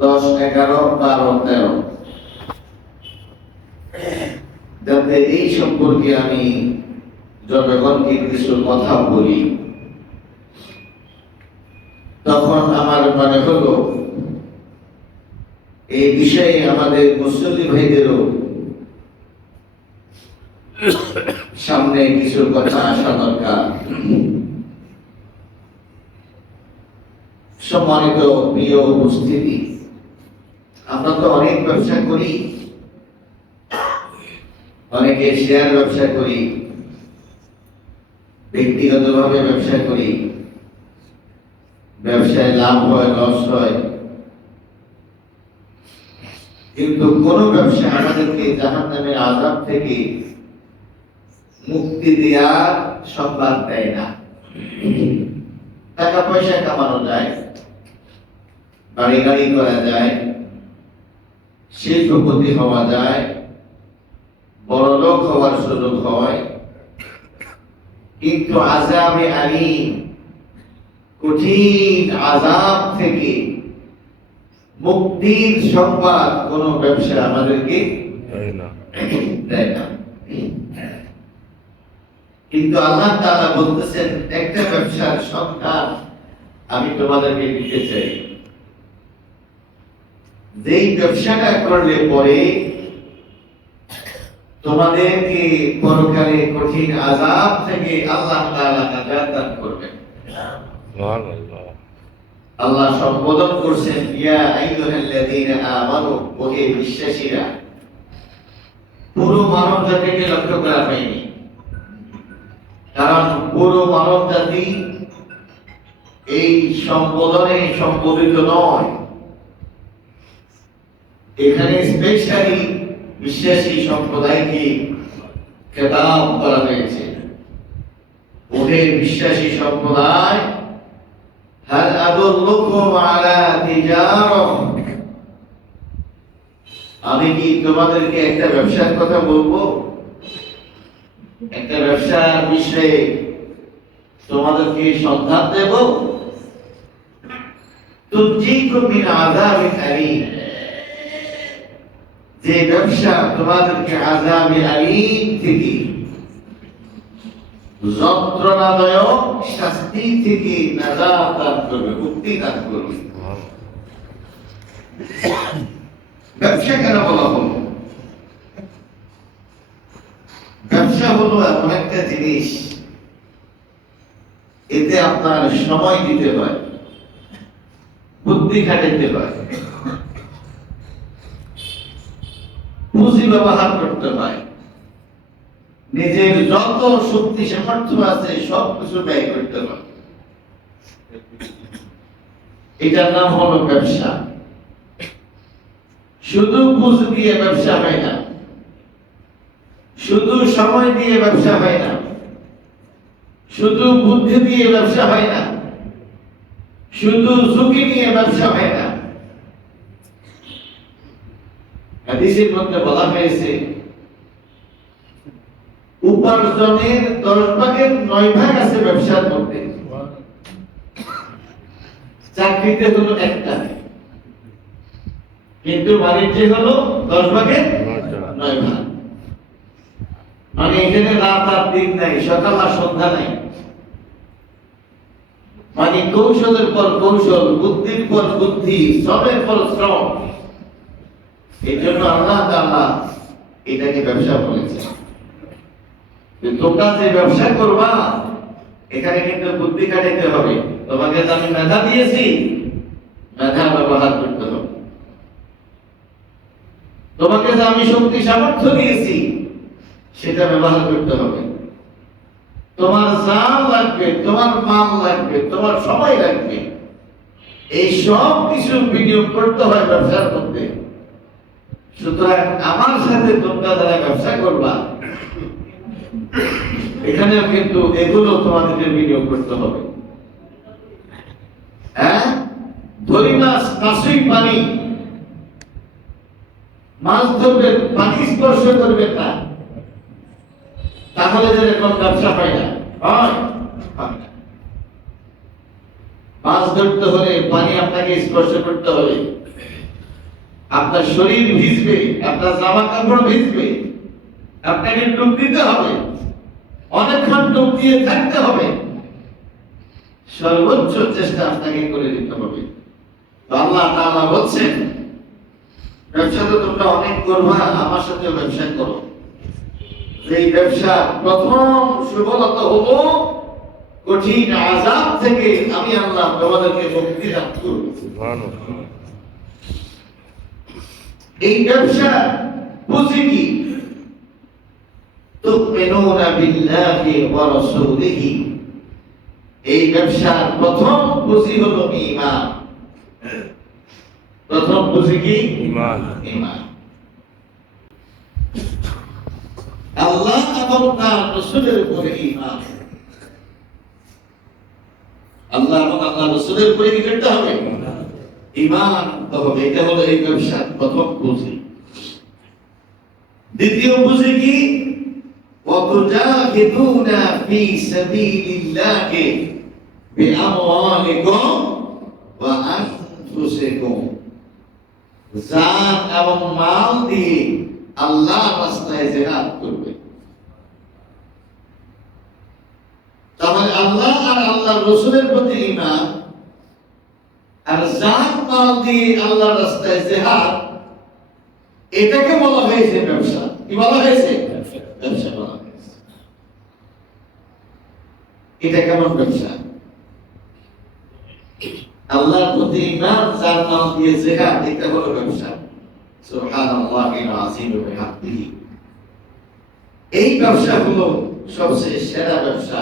10, 11, 12, 13 যাতে এই সম্পর্কে আমি জনগণকে কিছু কথা বলি। তখন আমার মনে হলো এই বিষয়ে আমাদের মুসলিম ভাইদেরও সামনে কিছু কথা আসা দরকার। সম্মানিত প্রিয় উপস্থিতি, আমরা তো অনেক ব্যবসা করি, অনেকে শেয়ার ব্যবসা করি, ব্যক্তিগতভাবে ব্যবসা করি, ব্যবসায় লাভ হয়, লস হয়, কিন্তু কোন ব্যবসা আমাদেরকে জাহান্নামের আযাব থেকে মুক্তি দেওয়ার সংবাদ দেয় না। টাকা পয়সা কামানো যায়, বাড়ি গাড়ি করা যায়, শিল্পপতি হওয়া যায়, বড়লোক হওয়ার সুযোগ হয়, কিন্তু আযাবে আলীম, কঠিন আযাব থেকে মুক্তির সংবাদ কোন ব্যবসা আমাদেরকে দেয় না। কিন্তু আল্লাহ তাআলা বলতেছেন একটা ব্যবসার সন্ধান আমি তোমাদেরকে দিতে চাই, যেই ব্যবসাটা করলে পরে তোমাদেরকে পরকালে কঠিন আযাব থেকে আল্লাহ তাআলা নাজাত দান করবেন। আল্লাহ সম্বোধন করছেন ইয়া আইয়ুহাল্লাযীনা আমানু, ওহে বিশ্বাসীরা। পুরো মানব জাতিকে লক্ষ্য করা হয়নি, কারণ পুরো মানব জাতি এই সম্বোধনে সম্বোধিত নয়। এখানে স্পেশালি বিশ্বাসী সম্প্রদায়কে খেতাব করা হয়েছে। ওহে বিশ্বাসী সম্প্রদায়, হাল আদুল্লুকুম আলা তিজারাহ, আমি কি তোমাদেরকে একটা ব্যবসার কথা বলবো? একটা ব্যবসার বিষয়ে তোমাদেরকে সন্ধান দেব। তুনজিকুম মিন আযাবিন আলীম, যে ব্যবসা তোমাদেরকে আযাবে আলীম থেকে, যন্ত্রণাদায়ক শাস্তি থেকে নাজাত দান করবে, মুক্তি দান করবে। ব্যবসা কেন বলা হলো? ব্যবসা হলো এমন একটা জিনিস, এতে আপনার সময় দিতে হয়, বুদ্ধি খাটাইতে হয়, পুঁজি ব্যবহার করতে হয়, নিজের যত শক্তি সামর্থ্য আছে সব কিছু ব্যয় করতে হয়। এটার নাম হলো ব্যবসা। শুধু পুঁজি দিয়ে ব্যবসা হয় না, শুধু সময় দিয়ে ব্যবসা হয় না, শুধু বুদ্ধি দিয়ে ব্যবসা হয় না, শুধু ঝুঁকি নিয়ে ব্যবসা হয় না। হাদিসের মধ্যে বলা হয়েছে উপার্জনের 10 ভাগের 9 ভাগ আছে ব্যবসার মধ্যে। চাকরিতে হলো একটা, কিন্তু বাণিজ্যে হলো 10 ভাগের 9 ভাগ। মানে এখানে রাত আর দিন নাই, সকাল আর সন্ধ্যা নাই। মানে কৌশলের পর কৌশল, বুদ্ধির পর বুদ্ধি, শ্রমের পর শ্রম। এই জন্য আল্লাহ তাআলা এটাকে ব্যবসা বলেছে। তোমরা যে ব্যবসা করবা এখানে কিন্তু বুদ্ধি খাটাইতে হবে। তোমাকে তো আমি মেধা দিয়েছি, মেধা ব্যবহার করতে হবে। তোমাকে যে আমি শক্তি সামর্থ্য দিয়েছি সেটা ব্যবহার করতে হবে। তোমার জান লাগবে, তোমার মাল লাগবে, তোমার সময় লাগবে, এই সব কিছু বিনিয়োগ করতে হয় ব্যবসার মধ্যে। সুতরাং আমার সাথে তোমরা যারা ব্যবসা করবা এখানেও কিন্তু এগুলো তোমাদেরকে বিনিয়োগ করতে হবে। হ্যাঁ, ধরি মাছ, মাছই পানি, মাছ ধরবে, পানি স্পর্শ করবে না, তাহলে যেরকম ব্যবসা হয় না। মাছ ধরতে হলে পানি আপনাকে স্পর্শ করতে হবে, আপনার শরীর ভিজবে, আপনার জামা কাপড় ভিজবে, আপনাকে ডুব দিতে হবে, অনেকক্ষণ ডুব দিয়ে থাকতে হবে, সর্বোচ্চ চেষ্টা আপনাকে করে দিতে হবে। তো আল্লাহ তাআলা বলছেন, ব্যবসা তো তোমরা অনেক করবা, আমার সাথে ব্যবসা করো। এই ব্যবসা প্রথম সফলতা হলো কঠিন আযাব থেকে আমি আল্লাহ তোমাদেরকে মুক্তি দান করব। এই ব্যবসা বুঝি কি? তুমিনুনা বিল্লাহি ওয়া রাসূলিহি, এই ব্যবসার প্রথম পুঁজি হলো ঈমান। প্রথম পুঁজি কি? ঈমান। ঈমান। আল্লাহ এবং তার রাসূলের উপরে ঈমান। আল্লাহ এবং আল্লাহর রাসূলের উপরে কি করতে হবে? ঈমান করতে হবে। এটা হলো এই ব্যবসার প্রথম পুঁজি। দ্বিতীয় পুঁজি কি? ওয়াতুজাহিদুনা ফি সাবিলিল্লাহি বিআমওয়ালিকুম ওয়া আনফুসিকুম, জান এবং মাল দিয়ে আল্লাহর রাস্তায় জিহাদ করবে। তাহলে আল্লাহ আর আল্লাহর রাসূলের প্রতি ঈমান আর জান মাল দিয়ে আল্লাহর রাস্তায় জিহাদ, এটাকে বলা হয়েছে ব্যবসা। কি বলা হয়েছে? ব্যবসা বলা হয়েছে। এটা কেমন ব্যবসা? আল্লাহর প্রতি ঈমান, জান মাল দিয়ে জিহাদ, এটা হলো ব্যবসা। সুবহানাল্লাহিল আযীম ওয়া বিহামদিহি। এই ব্যবসা হলো সবচেয়ে সেরা ব্যবসা।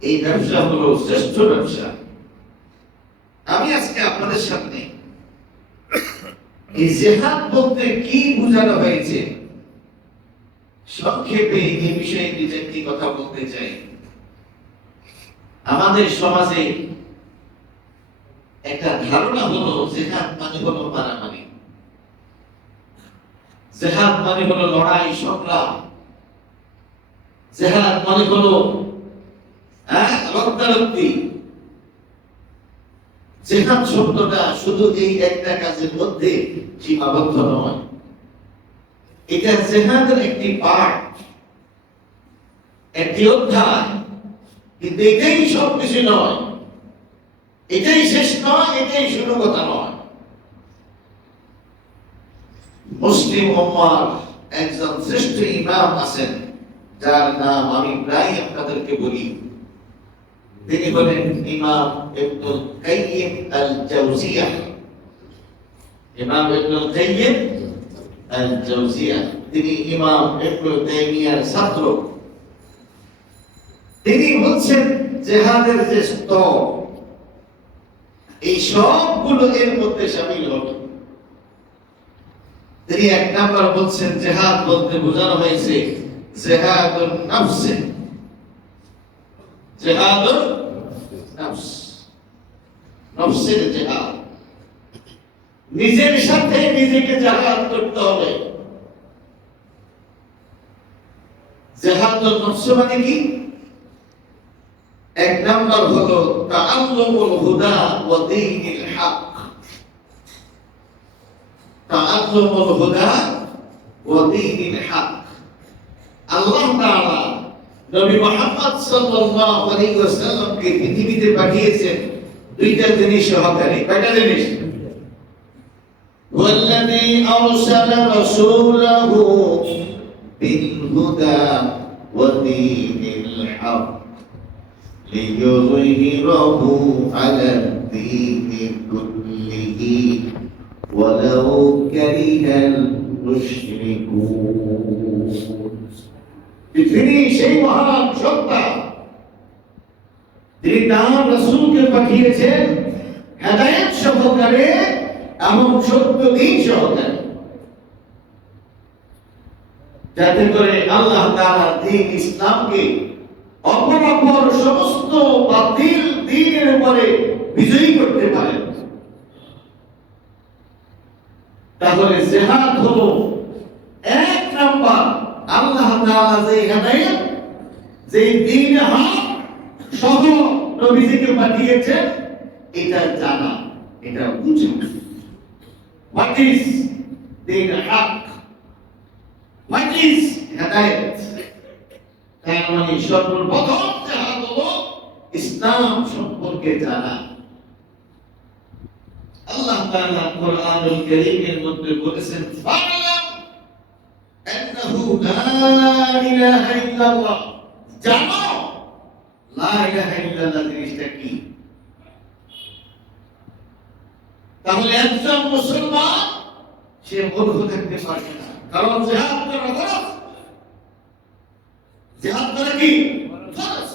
এই ব্যবসা হলো শ্রেষ্ঠ ব্যবসা। আমি আজকে আপনাদের সামনে এই জিহাদ বলতে কি বোঝানো হয়েছে সংক্ষেপে এই বিষয়ে একটি কথা বলতে চাই। আমাদের সমাজে একটা ধারণা হলো জিহাদ মানে হলো মারামারি, জিহাদ মানে হলো লড়াই সংগ্রাম, জিহাদ মানে হলো রক্তারক্তি। জিহাদ শব্দটা শুধু এই একটা কাজের মধ্যে সীমাবদ্ধ নয়, এটা জিহাদের একটি পার্ট, একটি অধ্যায়। কিন্তু এটাই সবকিছু নয়, এটাই শেষ নয়, এটাই শুরু কথা নয়। মুসলিম উম্মাহর একজন শ্রেষ্ঠ ইমাম আছেন, যার নাম আমি প্রায় আপনাদেরকে বলি। তিনি হলেন ইমাম ইবনুল কাইয়িম আল জাওজিয়া। ইমাম ইবনুল কাইয়িম আল জাওজিয়া, তিনি ইমাম ইবনে তাইমিয়ার ছাত্র। তিনি বলছেন জিহাদের যে স্তর, এই সবগুলো এর মধ্যে শামিল হবে। তিনি এক নাম্বার বলছেন জিহাদ বলতে বোঝানো হয়েছে জিহাদুন নফস, জিহাদুন নফস, নফসের জিহাদ। নিজের সাথে নিজেকে জিহাদ করতে হবে। জিহাদুন নফস মানে কি? এক নাম্বার হলো তাআল্লুমুল হুদা ওয়া দীনিল হক। তাআল্লুমুল হুদা ওয়া দীনিল হক। আল্লাহ তাআলা নবী মুহাম্মদ সাল্লাল্লাহু আলাইহি ওয়াসাল্লামকে পৃথিবীতে পাঠিয়েছেন দুইটা জিনিস সহকারে। কয়টা জিনিস? ওয়াল্লাযী আরসালা রাসূলাহু বিল হুদা ওয়া দীনিল হক লিইয়ুযহিরাহু আলাদ দীনি কুল্লিহি ওয়ালাউ কারিহাল মুশরিকুন। তিনি সেই মহান সত্তা, তিনি তার রাসূলকে পাঠিয়েছেন হেদায়েত সহকারে এবং সত্য দিন সহকারে, যাতে করে আল্লাহ তাআলা দ্বীন ইসলামকে অপর সমস্ত বাতিল দ্বীনের উপরে বিজয়ী করতে পারেন। তাহলে জিহাদ হলো এক নাম্বার আল্লাহ তাআলা যে হেদায়েত, যে দ্বীন হক সহ নবীজিকে পাঠিয়েছেন, এটা জানা, এটা বুঝা। What is din haq? What is হেদায়েত? তার মানে সর্বপ্রথম জাহাদ হলো ইসলাম সম্পর্কে জানা। আল্লাহ তাআলা কোরআনুল কারীমের মধ্যে বলেছেন ফা'লাম আন্নাহু লা ইলাহা ইল্লাল্লাহ, জানো লা ইলাহা ইল্লাল্লাহ জিনিসটা কি। তাহলে একজন মুসলমান সে মূর্খ থাকতে পারে না, কারণ জিহাদ করা ফরজ। জিহাদ করা কি ফরজ।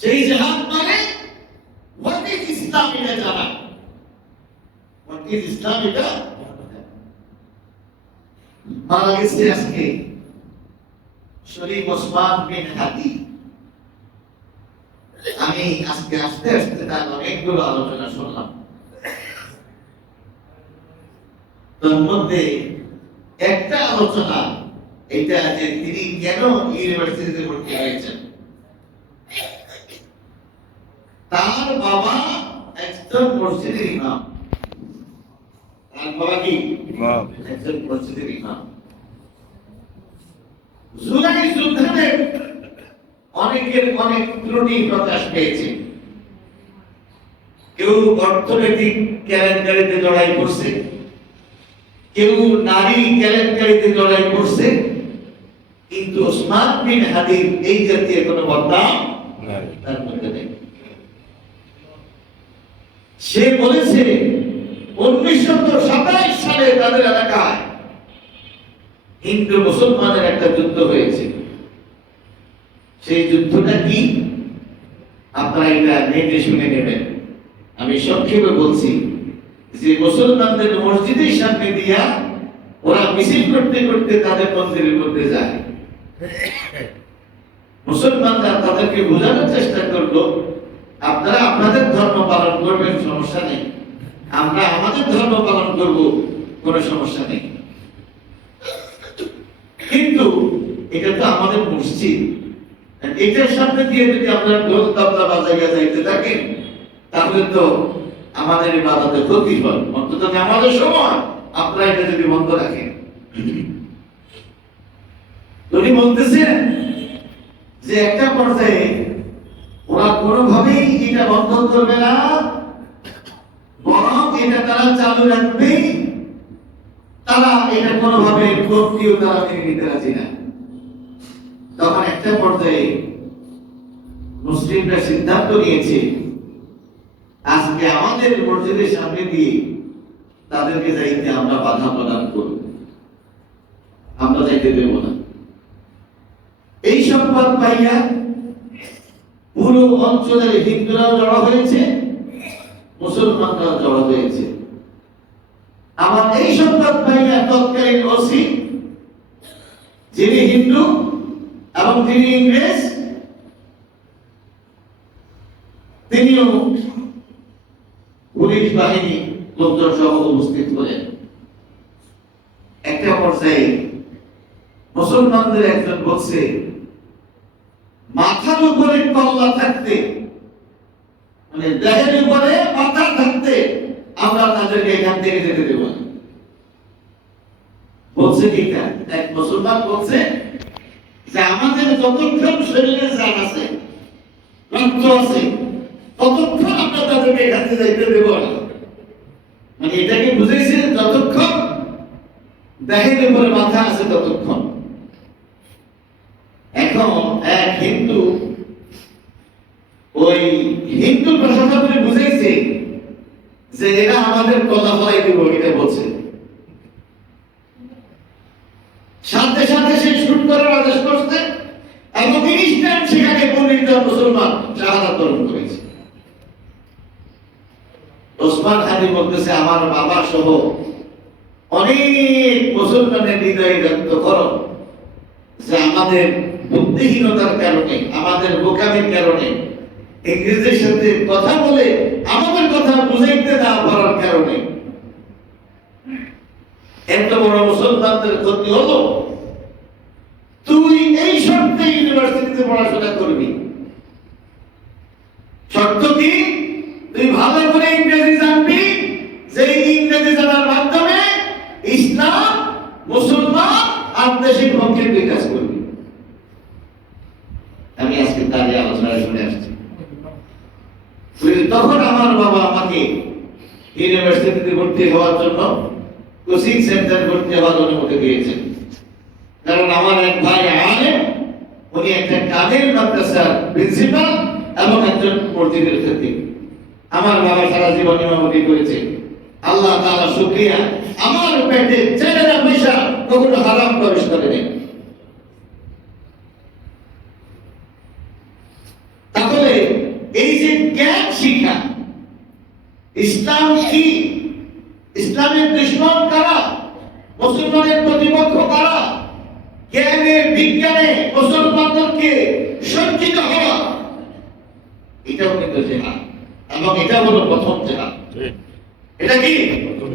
সেই জিহাদ মানে হোয়াট ইজ ইসলাম এটা জানা। হোয়াট ইজ ইসলাম এটা মারা গেছে আজকে শরীফ ওসমান বিন হাদি। আমি আজকে আস্তে আস্তে তার অনেকগুলো আলোচনা শুনলাম। তার মধ্যে একটা আলোচনা এটা যে তিনি কেন ইউনিভার্সিটিতে ভর্তি হয়েছেন। তার বাবা একজন মসজিদের ইমাম। তার বাবা কি একজন মসজিদের ইমাম। জুলাই যুদ্ধে অনেকের অনেক ত্রুটি প্রকাশ পেয়েছে। কেউ অর্থনৈতিক কেলেঙ্কারিতে জড়াই করছে, কেউ নারী কেলেঙ্কারিতে জড়াই করছে, কিন্তু ওসমান বিন হাদির এই জাতীয় কোনো বদনাম তার মধ্যে নেই। সে বলেছে 1927 সালে তাদের এলাকায় হিন্দু মুসলমানের একটা যুদ্ধ হয়েছে। সেই যুদ্ধটা কি আপনারা এটা নেটে শুনে নেবেন। আমি সংক্ষেপে বলছি যে মুসলমানদের মসজিদের সামনে দিয়া ওরা মিছিল করতে করতে তাদের মন্দিরের মধ্যে যায়। মুসলমানরা তাদেরকে বোঝানোর চেষ্টা করলো আপনারা আপনাদের ধর্ম পালন করবেন, সমস্যা নেই, আমরা আমাদের ধর্ম পালন করব, কোনো সমস্যা নেই। কিন্তু এটা তো আমাদের মসজিদ, এটার সামনে দিয়ে যদি আপনারা ঢোল তবলা বাজাইয়া যাইতে থাকেন তাহলে তো আমাদের ইবাদতে ক্ষতি হয়। অন্তত আমাদের সময় আপনারা এটা যদি বন্ধ রাখেন। উনি বলতেছেন যে একটা পর্যায়ে ওরা কোনোভাবেই এটা বন্ধ করবে না, বরং এটা তারা চালু রাখবে। তারা এটা কোনোভাবে প্রক্রিয়া তারা মেনে নিতে রাজি না। তখন একটা পর্যায়ে মুসলিমরা সিদ্ধান্ত নিয়েছে আজকে আমাদের মসজিদের সামনে দিয়ে তাদেরকে যাইতে আমরা বাধা প্রদান করব, আমরা যাইতে দেব না। এই সংবাদ পাইয়া পুরো অঞ্চলের হিন্দুরাও জড়ো হয়েছে, মুসলমানরাও জড়ো হয়েছে। আমার এই সংবাদ পাইয়া তৎকালীন ওসি যিনি হিন্দু এবং তিনি ইংরেজ, তিনিও পুলিশ বাহিনী লোকজন সহ উপস্থিত হলেন। একটা পর্যায়ে মুসলমানদের একজন বলছে মাথার উপরে কল্লা থাকতে, মানে দেহের উপরে মাথা থাকতে আমরা তাদেরকে এখান থেকে যেতে দেব না। বলছে কিটা এক মুসলমান বলছে যে আমাদের যতক্ষণ শরীরে জান আছে, রক্ত আছে, ততক্ষণ আমরা তাদেরকে এখান থেকে যাইতে দেব না। মানে এটাকে বুঝেছে যতক্ষণ দেহের উপরে মাথা আছে ততক্ষণ। এখন এক হিন্দু ওই হিন্দু প্রশাসনকে বুঝেছে যে এরা আমাদের কথা ফলাই দিব, এটা বলছে। সাথে সাথে সে শুট করার আদেশ করছে এবং ইনস্ট্যান্ট সেখানে 15 জন মুসলমান শাহাদাত বরণ করেছে। ওসমান হাদি বলতেছে আমার বাবা সহ অনেক মুসলমানের হৃদয়ে ব্যক্ত করো যে আমাদের বুদ্ধিহীনতার কারণে, আমাদের বোকামির কারণে, ইংরেজের সাথে কথা বলে আমাদের কথা বুঝাইতে না পারার কারণে এত বড় মুসলমানদের ক্ষতি হলো। তুই এই শর্তে ইউনিভার্সিটিতে পড়াশোনা করবি। শর্ত কি? তুই ভালো করে ইংরেজি জানবি, যে ইংরেজি জানার ইউনিভার্সিটি ভর্তি হওয়ার জন্য, কোচিং সেন্টার ভর্তি হওয়ার অনুমতি দিয়েছেন। কারণ আমার এক ভাই আলেম, উনি একটা কামেল মাদ্রাসার প্রিন্সিপাল এবং একজন মসজিদের খতিব। আমার বাবা সারা জীবন ইমামতি করেছে। আল্লাহ তাআলা শুকরিয়া, আমার পেটে ছেলেরা পয়সা কখনো হারাম প্রবেশ করেনি। তাহলে এই যে জ্ঞান শিক্ষা, ইসলাম কি, ইসলামের দুশমন কারা, মুসলমানের প্রতিপক্ষ কারা, জ্ঞানে বিজ্ঞানে মুসলমানদেরকে সজ্জিত হওয়া, এটাও কিন্তু জেহাদ। এবং এটা হলো প্রথম জেহাদ। এটা কি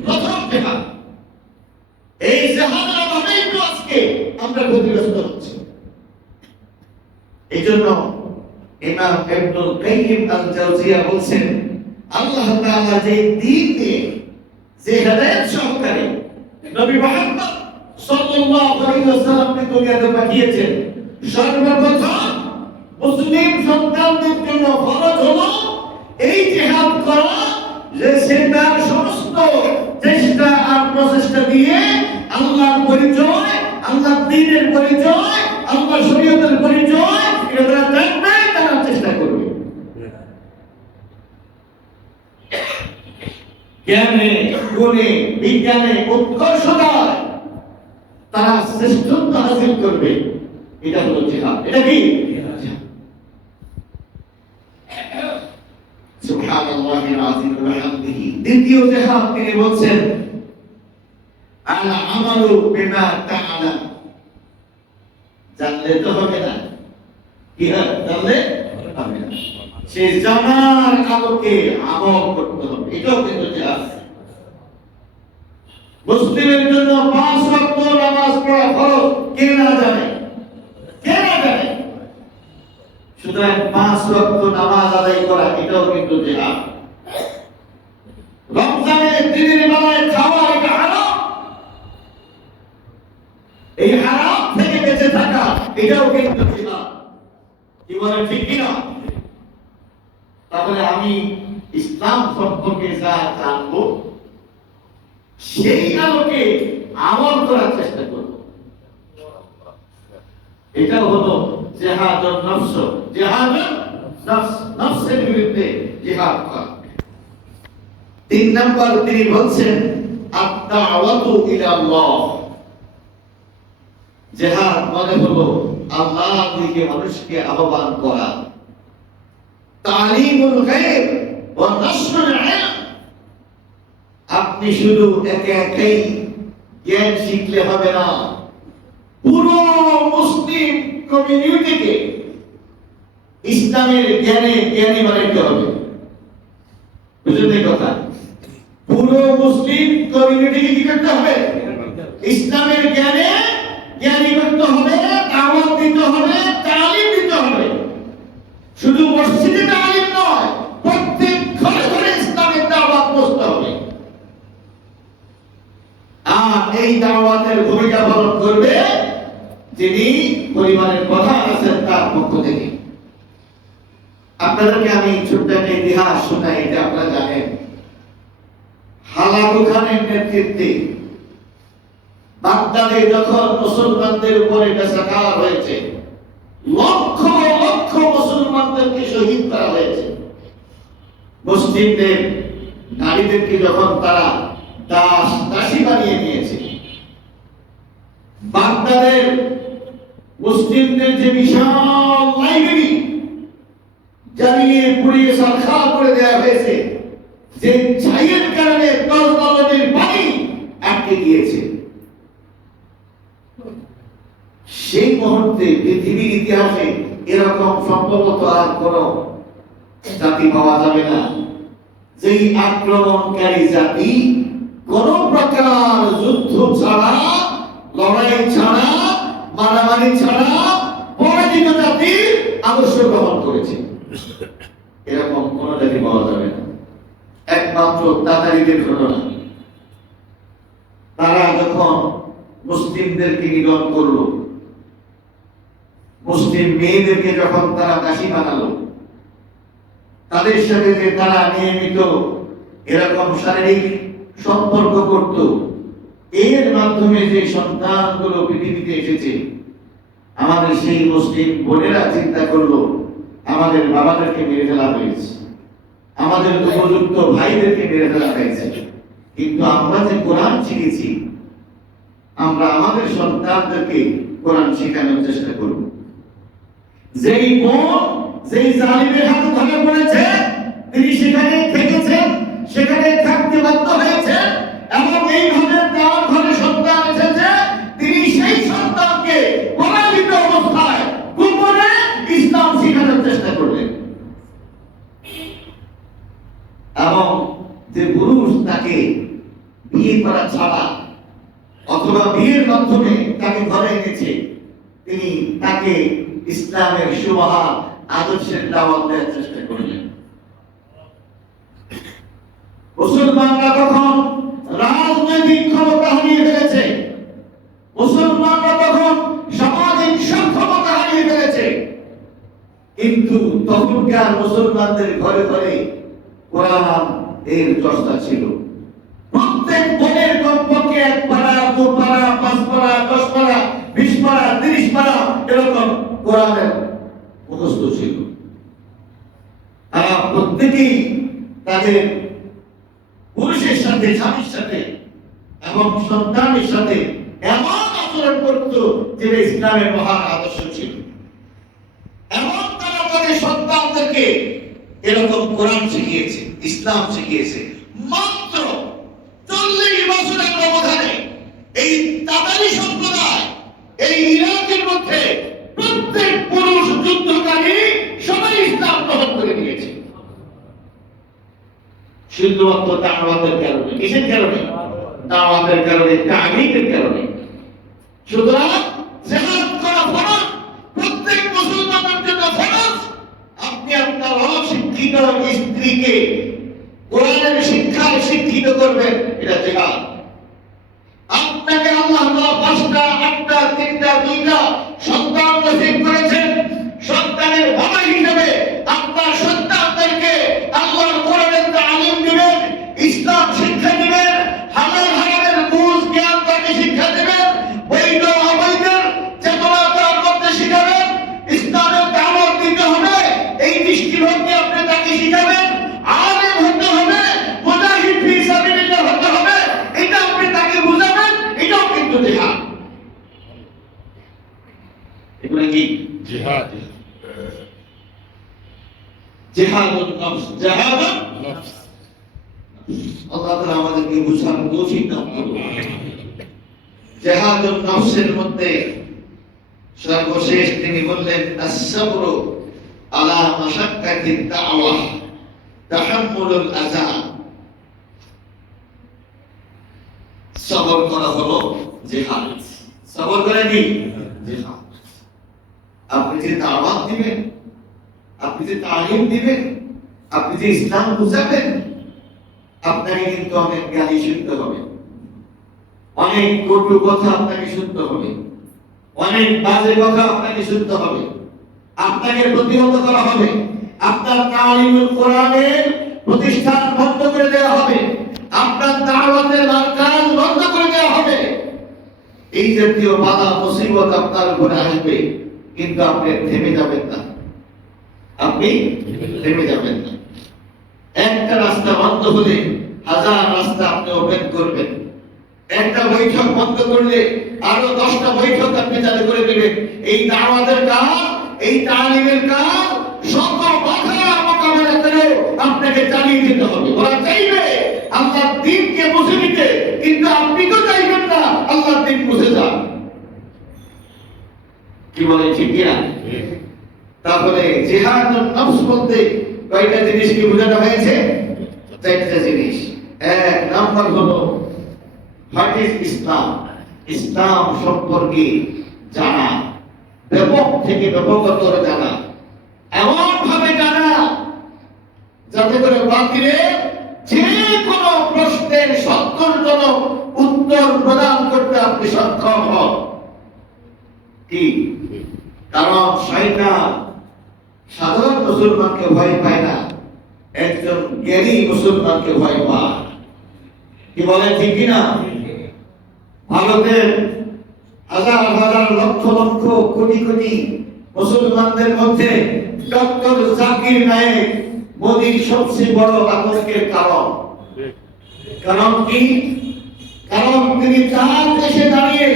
প্রথম জেহাদ? এই জেহাদের অভাবেই তো আজকে আমরা ক্ষতিগ্রস্ত হচ্ছি। এই জন্য ইমাম ইবনুল কাইয়িম আল জাওজিয়া বলছেন, আল্লাহ তাআলা যে দ্বীন দিয়ে, যে হেদায়েত সহকারে নবী মুহাম্মদ সাল্লাল্লাহু আলাইহি ওয়াসাল্লামকে দুনিয়াতে পাঠিয়েছেন, সর্বপ্রথম মুসলিম সন্তানদের জন্য ফরজ হলো এই জিহাদ করা, যে সে তার সমস্ত চেষ্টা আর প্রচেষ্টা দিয়ে আল্লাহর পরিচয়, আল্লাহর দ্বীনের পরিচয়, আল্লাহর শরীয়তের পরিচয় এটা তারা জানবে, তারা চেষ্টা করবে। জ্ঞানে গুণে বিজ্ঞানে উৎকর্ষতায় তারা শ্রেষ্ঠত্ব হাসিল করবে। এটা হলো জিহাদ। এটা কি সুবহানাল্লাহিল আযীম ওয়া বিহামদিহি। দ্বিতীয় জিহাদ তিনি বলছেন, আল আমালু বিমা তাআলাম। জানলে তো হবে না, কি হয়? জানলে হবে না, সে জানার আলোকে আমল করতে হবে। এটাও কিন্তু জিহাদ। মুসলিমের জন্য 5 ওয়াক্ত নামাজ পড়া ফরজ, কে না জানে? কে না জানে? সুতরাং 5 ওয়াক্ত নামাজ আদায় করা এটাও কিন্তু জিহাদ। রমজানের দিনের বেলায় খাওয়া এটা হারাম, এই হারাম থেকে বেঁচে থাকা এটাও কিন্তু জিহাদ। কি বলেন, ঠিক কিনা? তাহলে আমি ইসলাম সম্পর্কে যা জানবো সেই আলোকে আমল করার চেষ্টা করব। এটা হলো জিহাদুন নফস, জিহাদুন নফস, নফসের বিরুদ্ধে জিহাদ করা। 3 নাম্বার তিনি বলছেন, আত-দাওয়াতু ইলাল্লাহ। জিহাদ মানে হলো আল্লাহর দিকে মানুষকে আহ্বান করা। তালিমুল গায়ব ওয়া নাশরুল ইলম। আপনি শুধু একাই জ্ঞান শিখলে হবে না, পুরো মুসলিম কমিউনিটিকে ইসলামের জ্ঞানে জ্ঞানী বানাইতে হবে। বুঝলেন কথা? পুরো মুসলিম কমিউনিটিকে কি করতে হবে? ইসলামের জ্ঞানে জ্ঞানী করতে হবে, দাওয়াত দিতে হবে, তালিম দিতে হবে। শুধু মসজিদে তালিম নয়, প্রত্যেক ঘরে ঘরে ইসলামের দাওয়াত পৌঁছতে হবে। আর এই দাওয়াতের ভূমিকা পালন করবে যিনি পরিবারের প্রধান আছেন তার পক্ষ থেকে। আপনাদেরকে আমি ছোট্ট একটা ইতিহাস শোনাই, এটা আপনারা জানেন। হালাকু খানের নেতৃত্বে বাগদাদে যখন মুসলমানদের উপরে বেসাকার হয়েছে, লক্ষ লক্ষ মুসলমানদেরকে শহীদ করা হয়েছে। মুসলিমদের নারীদেরকে যখন তারা দাস দাসী বানিয়ে নিয়েছে, বাগদাদের মুসলিমদের যে বিশাল লাইব্রেরি জ্বালিয়ে পুড়িয়ে সারখার করে দেওয়া হয়েছে, যে ছাইয়ের কারণে নদীর পানি আটকে গিয়েছে, সেই মুহূর্তে পৃথিবীর ইতিহাসে এরকম সম্ভবত আর কোন জাতি পাওয়া যাবে না, যেই আক্রমণকারী জাতি কোন প্রকার যুদ্ধ ছাড়া, লড়াই ছাড়া, মারামারি ছাড়া পরাজিত জাতির আদর্শ গ্রহণ করেছে। এরকম কোন জাতি পাওয়া যাবে না, একমাত্র তাতারিদের ঘটনা। তারা যখন মুসলিমদেরকে নিধন করলো, মুসলিম মেয়েদেরকে যখন তারা দাসী বানালো, তাদের সাথে যে তারা নিয়মিত এরকম শারীরিক সম্পর্ক করত, এর মাধ্যমে যে সন্তানগুলো পৃথিবীতে এসেছে, আমাদের সেই মুসলিম বোনেরা চিন্তা করলো আমাদের বাবাদেরকে মেরে ফেলা হয়েছে, আমাদের উপযুক্ত ভাইদেরকে মেরে ফেলা হয়েছে, কিন্তু আমরা যে কোরআন শিখেছি, আমরা আমাদের সন্তানদেরকে কোরআন শেখানোর চেষ্টা করব। যেই বোন যেই জালিমের হাতে ধরা পড়েছে, তিনি সেখানে থেকেছেন, সেখানে থাকতে বাধ্য হয়েছে, এবং এইভাবে তার ঘরে সন্তান এসেছে, তিনি সেই সন্তানকে পরাজিত অবস্থায় গোপনে ইসলাম শেখানোর চেষ্টা করলেন। এবং যে পুরুষ তাকে বিয়ে করা ছাড়া অথবা বিয়ের মাধ্যমে তাকে ঘরে এনেছে, তিনি তাকে ইসলামের সুমহান আদর্শের দাওয়াত দেওয়ার চেষ্টা করলেন। মুসলমানরা তখন রাজনৈতিক ক্ষমতা হারিয়ে ফেলেছে, মুসলমানরা তখন সামাজিক সক্ষমতা হারিয়ে ফেলেছে, কিন্তু তখনকার মুসলমানদের ঘরে ঘরে কোরআন এর চর্চা ছিল। প্রত্যেক বোনের কমপক্ষে 1 পারা, 2 পারা, 5 পারা, 10 পারা, 20 পারা, 30 পারা এরকম কোরআনের মুখস্থ ছিল। তারা প্রত্যেকেই তাদের পুরুষের সাথে, স্বামীর সাথে এবং সন্তানের সাথে এমন আচরণ করত যেটা ইসলামের মহান আদর্শ ছিল। এবং তারা তাদের সন্তানদেরকে এরকম কোরআন শিখিয়েছে, ইসলাম শিখিয়েছে। মাত্র 40 বছরের ব্যবধানে এই তাতারি সম্প্রদায় এই ইরাকের মধ্যে প্রত্যেক পুরুষ যুদ্ধকারী সবাই ইসলাম গ্রহণ করে নিয়েছে, শুধুমাত্র দাওয়াতের কারণে। কিসের কারণে? দাওয়াতের কারণে, তাগলিদের কারণে। সুতরাং জিহাদ করা ফরজ, প্রত্যেক মুসলমানের জন্য ফরজ। আপনি আপনার অশিক্ষিত স্ত্রীকে কোরআনের শিক্ষায় শিক্ষিত করবেন, এটা জিহাদ। আপনাকে আল্লাহ তাআলা 5টা, 8টা, 3টা, 2টা সন্তান নসিব করেছেন। সন্তানের বাবা হিসেবে আপনার সন্তানদেরকে আল্লাহর কোরআনের তালিম দিবেন, ইসলাম শিক্ষা দিবেন, হালাল হারামের বুঝ জ্ঞান তাকে শিক্ষা দিবেন, বৈধ অবৈধের চেতনা তার মধ্যে শিখাবেন, ইসলামের দাওয়াত দিতে হবে, এই দৃষ্টিভঙ্গি আপনি তাকে শিখাবেন। আলেম হতে হবে, মুজাহিদ ফি সাবিলিল্লাহ হতে হবে, এটা আপনি তাকে বুঝাবেন। এটাও কিন্তু জিহাদ। এগুলো কি জিহাদ? জিহাদুন নফস, জিহাদুন নফস। আল্লাহ তাআলা আমাদেরকে বুঝার তৌফিক দান করুন। জিহাদুন নফসের মধ্যে সর্বশেষ তিনি বললেন, আস-সাবরু আলা মাশাক্কাতিদ দাওয়াহ তাহাম্মুলুল আযা। সবর করা হলো জিহাদ। সবর করে কি? জিহাদ। আপনি যে দাওয়াত দিবেন, আপনি যে তালিম দিবেন, আপনি যে ইসলাম বুঝাবেন, আপনাকে কিন্তু অনেক গালি শুনতে হবে, অনেক কটু কথা আপনাকে শুনতে হবে, অনেক বাজে কথা আপনাকে শুনতে হবে, আপনাকে প্রতিহত করা হবে, আপনার তালিমুল কোরআনের প্রতিষ্ঠান বন্ধ করে দেওয়া হবে, আপনার দাওয়াতের কাজ বন্ধ করে দেওয়া হবে। এই জাতীয় বাধা মুসিবত আপনার উপরে আসবে, কিন্তু আপনি থেমে যাবেন না, আপনি থেমে যাবেন না। একটা রাস্তা বন্ধ হলে 1000 রাস্তা আপনি ওপেন করবেন। একটা বৈঠক বন্ধ করলে আরো 10টা বৈঠক আপনি চালু করে দেবেন। এই দাওয়াতের কাজ, এই তালিমের কাজ শত বাধা মোকাবেলা করে আপনাকে চালিয়ে যেতে হবে। ওরা চাইবে আল্লাহর দ্বীনকে মুছে দিতে, কিন্তু আপনি তো চাইবেন না আল্লাহর দ্বীন মুছে যান। কি বলে, ঠিক কিনা? তাহলে জিহাদুন নফস বলতে কয়টা জিনিস কি বোঝানো হয়েছে? 4টা জিনিস। 1 নাম্বার হলো হোয়াট ইজ ইসলাম। ইসলাম সম্পর্কে জানা, ব্যাপক থেকে ব্যাপকতর জানা, এমন ভাবে জানা যাতে করে বাকিরে যে কোনো প্রশ্নের সত্যজনক উত্তর প্রদান করতে আপনি সক্ষম হন। কি? কারণ শয়তান সাধারণ মুসলমানকে ভয় পায় না, একজন জ্ঞানী মুসলমানকে ভয় পায়। কি বলেন ঠিক কিনা? ভারতের হাজার হাজার লক্ষ লক্ষ কোটি কোটি মুসলমানদের মধ্যে ডক্টর জাকির নায়েক মোদির সবচেয়ে বড় আতঙ্কের কারণ। কারণ কি? কারণ তিনি তার দেশে দাঁড়িয়ে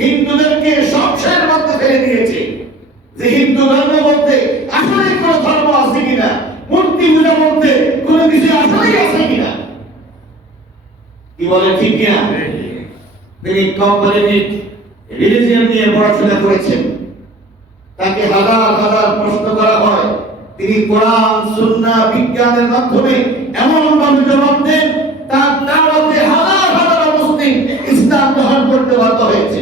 হিন্দুদেরকে সংশয়ের মধ্যে ফেলে দিয়েছে যে হিন্দু ধর্ম বলতে আসলে কোন ধর্ম আছে কিনা, মূর্তি পূজা বলতে কোন কিছু আসলেই আছে কিনা। কি বলে ঠিক কিনা? তিনি কম্পারেটিভ রিলিজিয়ন নিয়ে পড়াশোনা করেছেন, তাকে হাজার হাজার প্রশ্ন করা হয়, তিনি কোরআন সুন্নাহ বিজ্ঞানের মাধ্যমে এমন ভাবে জবাব দেন তার দাওয়াতে হাজার হাজার মুসলিম ইসলাম গ্রহণ করতে বাধ্য হয়েছে।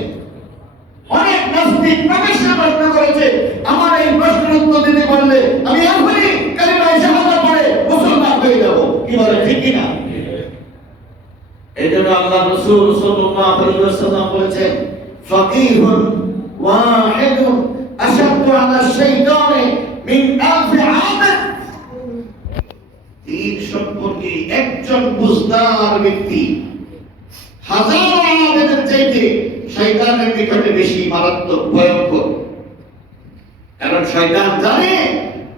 অনেক নাস্তিক প্রকাশ্যে প্রশ্ন করেছে, আমার এই প্রশ্নের উত্তর দিতে পারলে আমি এখনই কালিমা শাহাদাত পড়ে মুসলমান হয়ে যাব। কি বলে ঠিক কিনা? এজন্য আল্লাহ রাসূল সাল্লাল্লাহু আলাইহি ওয়াসাল্লাম বলেছেন, ফাকিহুন ওয়াহিদুন আশাদ্দু আলা শাইতানি মিন আলফি আবিদ। দ্বীন সম্পর্কে একজন বুঝদার ব্যক্তি হাজার আবেদের চাইতে শয়তানের নিকটে বেশি মারাত্মক ভয়ঙ্কর। কারণ শয়তান জানে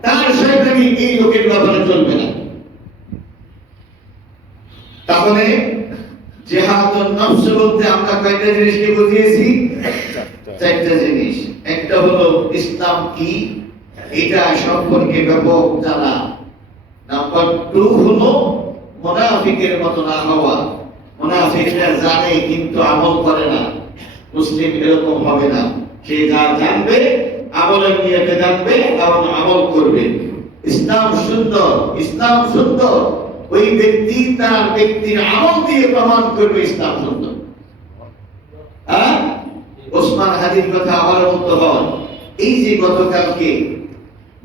তার শয়তানি এই লোকের ব্যাপারে চলবে না। তাহলে জিহাদুন নফস বলতে আমরা কয়টা জিনিসকে বুঝিয়েছি? চারটা জিনিস। একটা হলো ইসলাম কি, এটা সম্পর্কে ব্যাপক জানা। নাম্বার 2 হলো মুনাফিকের মতো না হওয়া। মুনাফিকরা জানে কিন্তু আমল করে না। মুসলিম এরকম হবে না, সে যা জানবে আমলের নিয়তে জানবে এবং আমল করবে। ইসলাম সুন্দর, ইসলাম সুন্দর, ওই ব্যক্তি তার ব্যক্তির আমল দিয়ে প্রমাণ করবে ইসলাম সুন্দর। হ্যাঁ, ওসমান হাদির কথা আবার বলতে হয়। এই যে গতকালকে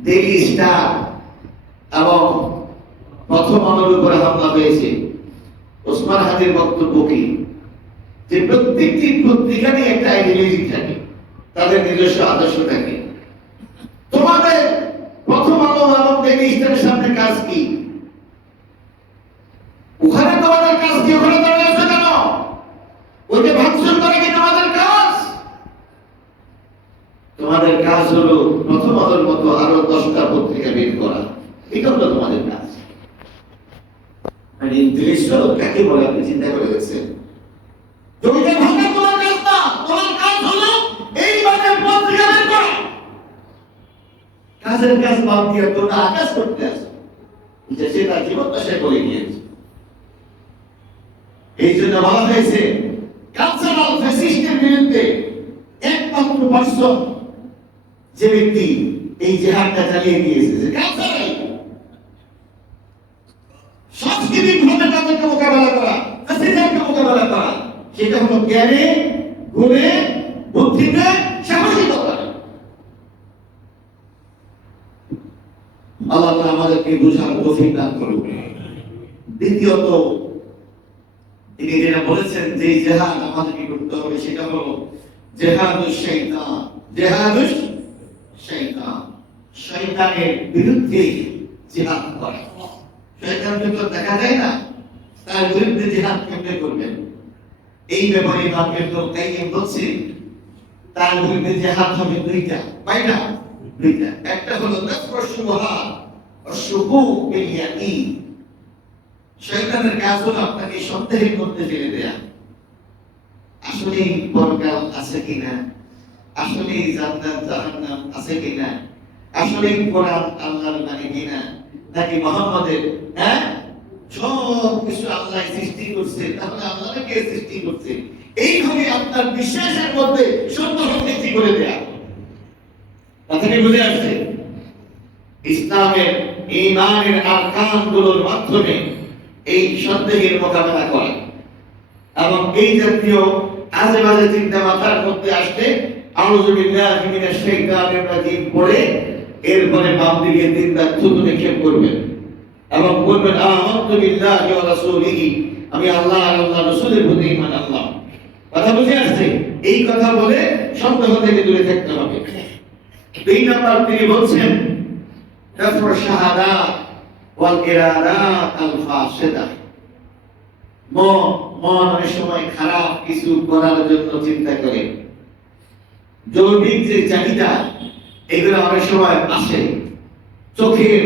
ডেইলি স্টার এবং প্রথম আলোর উপরে হামলা হয়েছে, ওসমান হাদির বক্তব্য কি? যে প্রত্যেকটি পত্রিকারই একটা আইডিওলজি থাকে, তাদের নিজস্ব আদর্শ থাকে। তোমাদের প্রথম আলো এবং ডেইলি স্টারের সামনে কাজ কি? ওখানে তোমাদের কাজ কি? ওখানে দাঁড়িয়ে আছো কেন? ওইটা ভাঙচুর করে কি তোমাদের কাজ? তোমাদের কাজ হলো প্রথম আলোর মতো আরো 10টা পত্রিকা বের করা। এটা হলো তোমাদের কাজ। মানে ইন্টারেস্ট কাকে বলে আপনি চিন্তা করে দেখছেন? ওইটা ভাঙা তোমার কাজ না, তোমার কাজ হলো এই বাদের পত্রিকা বের করা। কাজের কাজ বাদ দিয়ে তোমরা আকাশ করতে আসো, যে সেটা জীবনটা সে করে নিয়েছে। এই জন্য বলা হয়েছে কালচারাল ফ্যাসিস্টের বিরুদ্ধে একমাত্র পার্সন যে ব্যক্তি এই জিহাদটা চালিয়ে দিয়েছে, যে কালচারাল সাংস্কৃতিক ভাবে তাদেরকে মোকাবেলা করা, ফ্যাসিজমকে মোকাবেলা করা, সেটা হলো জ্ঞানে, গুণে, বুদ্ধিতে, সাহসিকতা। আল্লাহ আমাদেরকে বুঝার তৌফিক দান করুন। দ্বিতীয়ত তিনি যেটা বলেছেন যে জিহাদ আমাদেরকে করতে হবে, সেটা হলো জিহাদুশ শাইতান। জিহাদুশ শাইতান, শয়তানের বিরুদ্ধে জিহাদ করা। শয়তানকে তো দেখা যায় না, তার বিরুদ্ধে জিহাদ কেমনে করবেন? এই ব্যাপারে ইমাম ইবনে কাইয়্যিম বলছে তার বিরুদ্ধে জিহাদ হবে দুইটা, তাই না? দুইটা। একটা হলো দাফর শুবহাত ও শুকুক বিল ইয়াকিন। শয়তানের কাজ হলো আপনাকে সন্দেহের মধ্যে ফেলে দেয়া। আসলে পরকাল আছে কিনা, আসলে জান্নাত জাহান্নাম আছে কিনা, আসলে কোরআন আল্লাহর বাণী কিনা, নাকি মুহাম্মাদের? হ্যাঁ, সব কিছু আল্লাহ সৃষ্টি করছে, তাহলে আল্লাহকে কে সৃষ্টি করছে? এইভাবে আপনার বিশ্বাসের মধ্যে সন্দেহ সৃষ্টি করে দেয়া। কথাটি বুঝে আসছে? ইসলামের ঈমানের আরকানগুলোর মাধ্যমে এই সন্দেহের মোকাবেলা করা এবং এই জাতীয় আজে বাজে চিন্তা মাথার মধ্যে আসলে আউযু বিল্লাহি মিনাশ শাইতানির রাজিম পড়ে এরপরে বাম দিকে তিনবার থুতু নিক্ষেপ করবেন এবং বলবেন আমানতু বিল্লাহি ওয়া রাসূলিহি, আমি আল্লাহ আর আল্লাহর রাসূলের প্রতি ঈমান আনলাম। কথা বুঝে আসছে? এই কথা বলে সন্দেহ থেকে দূরে থাকতে হবে। 2 নাম্বার তিনি বলছেন দাফর শাহাদাত ওয়াল ইরাদাত আল ফাসিদা। মন অনেক সময় খারাপ কিছু করার জন্য চিন্তা করে। জৈবিক যে চাহিদা এগুলো অনেক সময় আসে, চোখের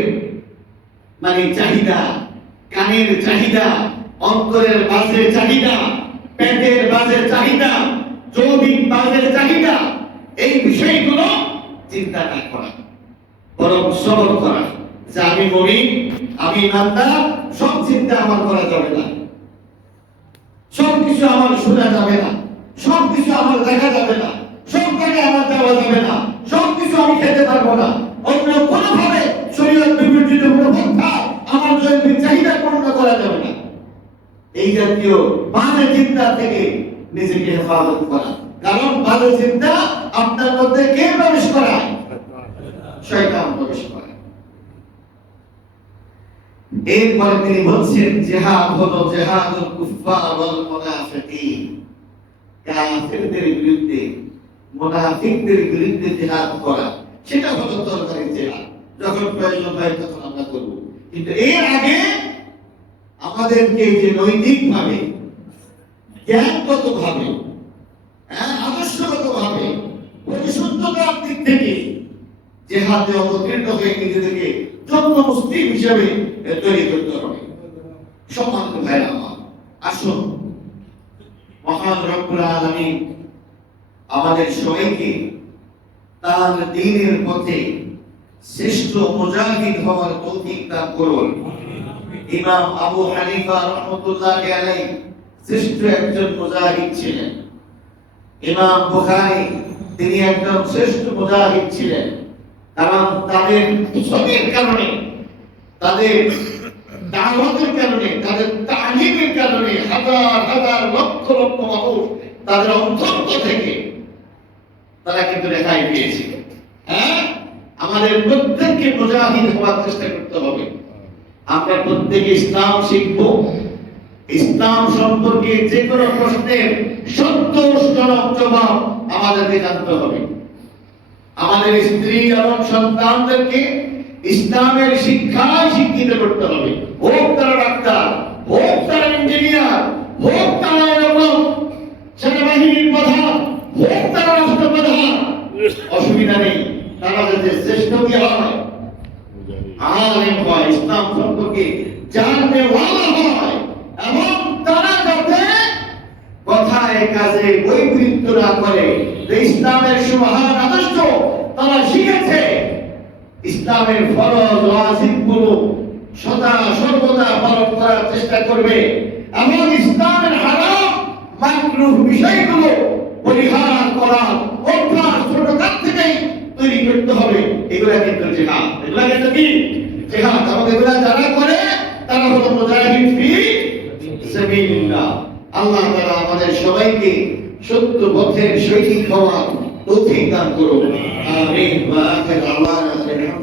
চাহিদা, কানের চাহিদা, অন্তরের বাজের চাহিদা, পেটের বাজের চাহিদা, জৈবিক বাজের চাহিদা, এই বিষয়গুলো চিন্তা না করা, বরং সবর করা যে আমি মুমিন, আমি ইমানদার, সব চিন্তা আমার করা যাবে না, সব কিছু আমার শোনা যাবে না, সব কিছু আমার দেখা যাবে না, সব জায়গায় আমার যাওয়া যাবে না, সব কিছু আমি খেতে পারবো না, অন্য কোনোভাবে শরীয়ত বিবর্জিত কোনো কথা আমার জৈবিক চাহিদা পূর্ণ করা যাবে না। এই জাতীয় বাজে চিন্তা থেকে নিজেকে হেফাজত করা, কারণ বাজে চিন্তা আপনার মধ্যে কে প্রবেশ করায়? শয়তান প্রবেশ করায়। এরপরে তিনি বলছেন জিহাদ হলো জিহাদুল কুফফার ওয়াল মুনাফিকিন, কাফিরদের বিরুদ্ধে, মুনাফিকদের বিরুদ্ধে জিহাদ করা, সেটা হলো তরবারির জিহাদ। যখন প্রয়োজন হয় তখন আমরা করব, কিন্তু এর আগে আমাদেরকে যে নৈতিকভাবে, জ্ঞানগতভাবে, আদর্শগতভাবে, পরিশুদ্ধতার দিক থেকে জিহাদে অবতীর্ণ হয়ে নিজেদেরকে যোগ্য মুসলিম হিসেবে তৈরি করতে হবে। সম্মানিত ভাইরা আমার, আসুন মহান রব্বুল আলামিন আমাদের সবাইকে তার দ্বীনের পথে শ্রেষ্ঠ মুজাহিদ হওয়ার তৌফিক দান করুন। ইমাম আবু হানিফা রাহমাতুল্লাহি আলাইহি শ্রেষ্ঠ একজন মুজাহিদ ছিলেন। ইমাম বুখারী তিনি একজন শ্রেষ্ঠ মুজাহিদ ছিলেন, কারণ তাদের পিছনের কারণে, তাদের দাওয়াতের কারণে, তাদের তালিমের কারণে হাজার হাজার লক্ষ লক্ষ মানুষ তাদের অন্তর্গত থেকে তারা কিন্তু রেহাই পেয়েছে। আমাদের প্রত্যেককে মুজাহিদ হওয়ার চেষ্টা করতে হবে। আমরা প্রত্যেকে ইসলাম শিখব, ইসলাম সম্পর্কে যে কোনো প্রশ্নের সন্তোষজনক জবাব আমাদেরকে জানতে হবে। আমাদের স্ত্রী এবং সন্তানদেরকে ইসলামের শিক্ষায় শিক্ষিত করতে হবে। হোক তারা ডাক্তার, হোক তারা ইঞ্জিনিয়ার, হোক তারা এরকম সেনাবাহিনীর প্রধান, হোক তারা রাষ্ট্রপ্রধান, অসুবিধা নেই, তারা যাতে শ্রেষ্ঠ কি হয়, আলেম হয়, ইসলাম সম্পর্কে জাননেওয়ালা হয়, এবং তারা যাতে কথায় কাজে বৈপরীত্য না করে, যে ইসলামের সুমহান আদর্শ তারা শিখেছে, ইসলামের ফরজ ওয়াজিবগুলো সদা সর্বদা পালন করার চেষ্টা করবে, এবং ইসলামের হারাম মাকরুহ বিষয়গুলো পরিহার করা অভ্যাস ছোটকাল থেকেই তৈরি করতে হবে। এগুলা কিন্তু জিহাদ, এগুলা কিন্তু কি জিহাদ, এবং এগুলা যারা করে তারা হলো মুজাহিদ ফি সাবিলিল্লাহ। আল্লাহ তাআলা আমাদের সবাইকে সত্য পথের সৈনিক হওয়ার তৌফিক দান করুন। আমিন। ওয়া আখিরু দাওয়ানা